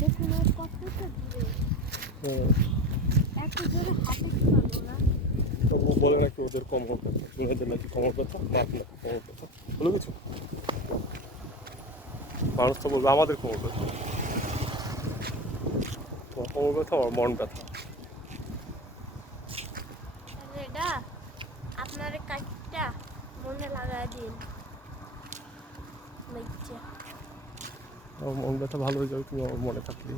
দূরে। জোরে হাতে না? তবু বলে নাকি ওদের কোমর ব্যথা মেয়েদের নাকি কোমর ব্যথা বাপ নাকি কোমর ব্যথা হলো কিছু? মানুষ তো বলবে আমাদের কোমর ব্যথা তোমার কোমর ব্যথা আমার মন ব্যথা। আপনার কাজটা মনে লাগাই দিন। মন ব্যথা ভালো হয়ে যাবে তুমি আমার মনে থাকলে।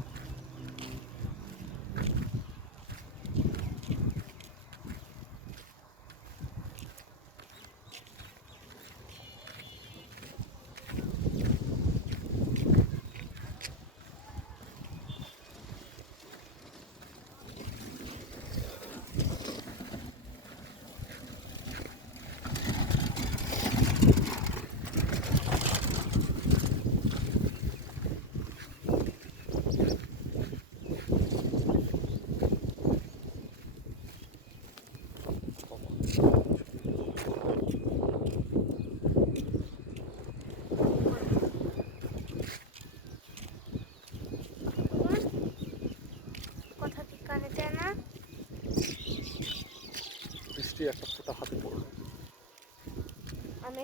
একটা ফোটা হাতে পড়ল